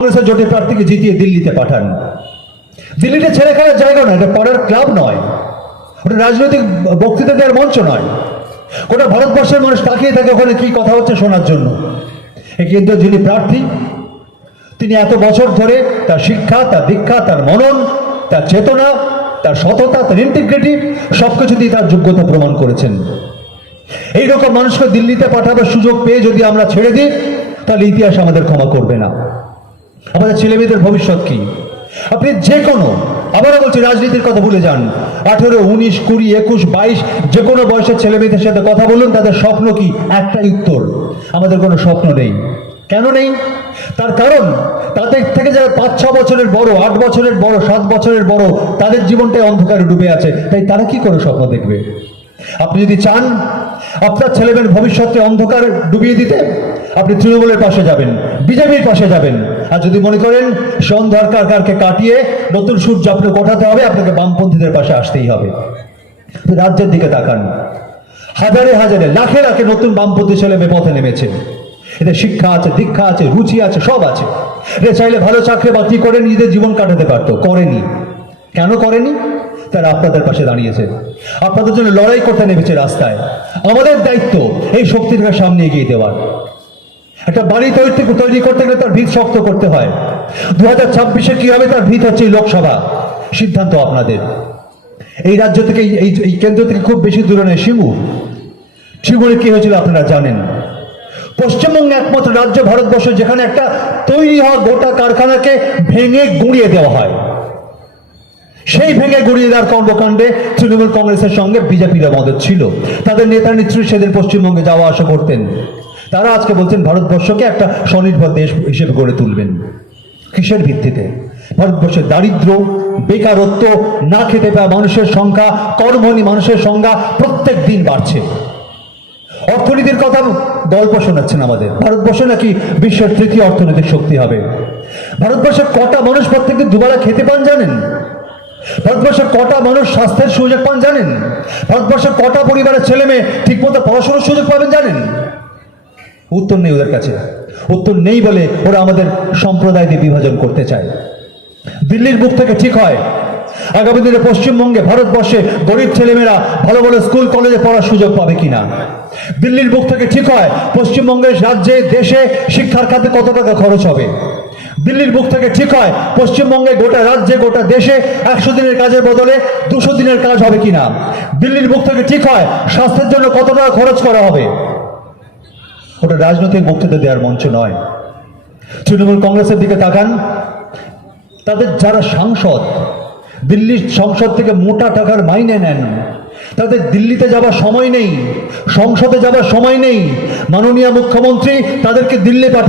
কংগ্রেসের জোটের প্রার্থীকে জিতিয়ে দিল্লিতে পাঠান। দিল্লিতে ছেলে খেলার জায়গা নয়, এটা পাড়ার ক্লাব নয়, ওটা রাজনৈতিক বক্তৃতা দেওয়ার মঞ্চ নয়। গোটা ভারতবর্ষের মানুষ তাকিয়ে থাকে ওখানে কি কথা হচ্ছে শোনার জন্য। কিন্তু যিনি প্রার্থী, তিনি এত বছর ধরে তার শিক্ষা, তার দীক্ষা, তার মনন, তার চেতনা, তার সততা, তার ইন্টিগ্রিটি সবকিছু দিয়ে তার যোগ্যতা প্রমাণ করেছেন। এইরকম মানুষকে দিল্লিতে পাঠাবার সুযোগ পেয়ে যদি আমরা ছেড়ে দিই, তাহলে ইতিহাস আমাদের ক্ষমা করবে না। আমাদের ছেলেমেয়েদের ভবিষ্যৎ কি? আপনি যে কোনো, আবারও বলছি, রাজনীতির কথা ভুলে যান। 18, 19, 20, 21, 22 যে কোনো বয়সের ছেলেমেয়েদের সাথে কথা বলুন, তাদের স্বপ্ন কি? একটাই উত্তর, আমাদের কোনো স্বপ্ন নেই। কেন নেই? তার কারণ তাদের থেকে যারা 5-6 বছরের বড়, 8 বছরের বড়, 7 বছরের বড়, তাদের জীবনটাই অন্ধকারে ডুবে আছে। তাই তারা কি করে স্বপ্ন দেখবে? আপনি যদি চান আপনার ছেলেমেয়ের ভবিষ্যৎকে অন্ধকারে ডুবিয়ে দিতে, আপনি তৃণমূলের পাশে যাবেন, বিজেপির পাশে যাবেন। আর যদি মনে করেন সে অন্ধকারকে কাটিয়ে নতুন সূর্য আপনাকে ওঠাতে হবে, আপনাকে বামপন্থীদের পাশে আসতেই হবে। রাজ্যের দিকে তাকান, হাজারে হাজারে, লাখে লাখে নতুন বামপন্থী ছেলে মেয়ে পথে নেমেছে। এদের শিক্ষা আছে, দীক্ষা আছে, রুচি আছে, সব আছে। এরা চাইলে ভালো চাকরি বাকরি করে নিজেদের জীবন কাটাতে পারতো, করেনি। কেন করেনি? তারা আপনাদের পাশে দাঁড়িয়েছে, আপনাদের জন্য লড়াই করতে নেমেছে রাস্তায়। আমাদের দায়িত্ব এই শক্তিকে সামনে এগিয়ে দেওয়ার। একটা বাড়ি তৈরি করতে গেলে তার ভিত শক্ত করতে হয়। 2026-এ কি হবে তার ভিত হচ্ছে লোকসভা। সিদ্ধান্ত আপনাদের। এই রাজ্য থেকে, এই কেন্দ্র থেকে খুব বেশি দূরে নেই শিমুরে কি হয়েছিল আপনারা জানেন। পশ্চিমবঙ্গ একমাত্র রাজ্য ভারতবর্ষ যেখানে একটা তৈরি হওয়া গোটা কারখানাকে ভেঙে গুঁড়িয়ে দেওয়া হয়। সেই ভেঙে গুঁড়িয়ে দেওয়ার কর্মকাণ্ডে তৃণমূল কংগ্রেসের সঙ্গে বিজেপির মদত ছিল। তাদের নেতা নেত্রী সেদিন পশ্চিমবঙ্গে যাওয়া আসা করতেন। তারা আজকে বলছেন ভারতবর্ষকে একটা স্বনির্ভর দেশ হিসেবে গড়ে তুলবেন। কিসের ভিত্তিতে? ভারতবর্ষের দারিদ্র্য, বেকারত্ব, না খেতে পাওয়া মানুষের সংখ্যা, কর্মহীন মানুষের সংখ্যা প্রত্যেক দিন বাড়ছে। অর্থনীতির কথা গল্প শোনাচ্ছেন আমাদের। ভারতবর্ষ নাকি বিশ্বের 3য় অর্থনৈতিক শক্তি হবে। ভারতবর্ষের কটা মানুষ প্রত্যেকদিন দুবেলা খেতে পান জানেন? ভারতবর্ষের কটা মানুষ স্বাস্থ্যের সুযোগ পান জানেন? ভারতবর্ষের কটা পরিবারের ছেলে মেয়ে ঠিকমতো পড়াশোনার সুযোগ পাবেন জানেন? উত্তর নেই ওদের কাছে। উত্তর নেই বলে ওরা আমাদের সম্প্রদায় দিয়ে বিভাজন করতে চায়। দিল্লির বুক থেকে ঠিক হয় আগামী দিনে পশ্চিমবঙ্গে, ভারতবর্ষে গরিব ছেলেমেয়েরা ভালো ভালো স্কুল কলেজে পড়ার সুযোগ পাবে কিনা। দিল্লির বুক থেকে ঠিক হয় পশ্চিমবঙ্গের রাজ্যে, দেশে শিক্ষার খাতে কত টাকা খরচ হবে। দিল্লির বুক থেকে ঠিক হয় পশ্চিমবঙ্গে, গোটা রাজ্যে, গোটা দেশে 100 দিনের কাজের বদলে 200 দিনের কাজ হবে কিনা। দিল্লির বুক থেকে ঠিক হয় স্বাস্থ্যের জন্য কত টাকা খরচ করা হবে। ওটা রাজনৈতিক বক্তৃতা দেওয়ার মঞ্চ নয়। তৃণমূল কংগ্রেসের দিকে তাকান, তাদের যারা সাংসদ দিল্লির সংসদ থেকে মোটা টাকার মাইনে নেন, তাদের দিল্লিতে যাবার সময় নেই, সংসদে যাবার সময় নেই। মাননীয় মুখ্যমন্ত্রী তাদেরকে দিল্লি পাঠিয়ে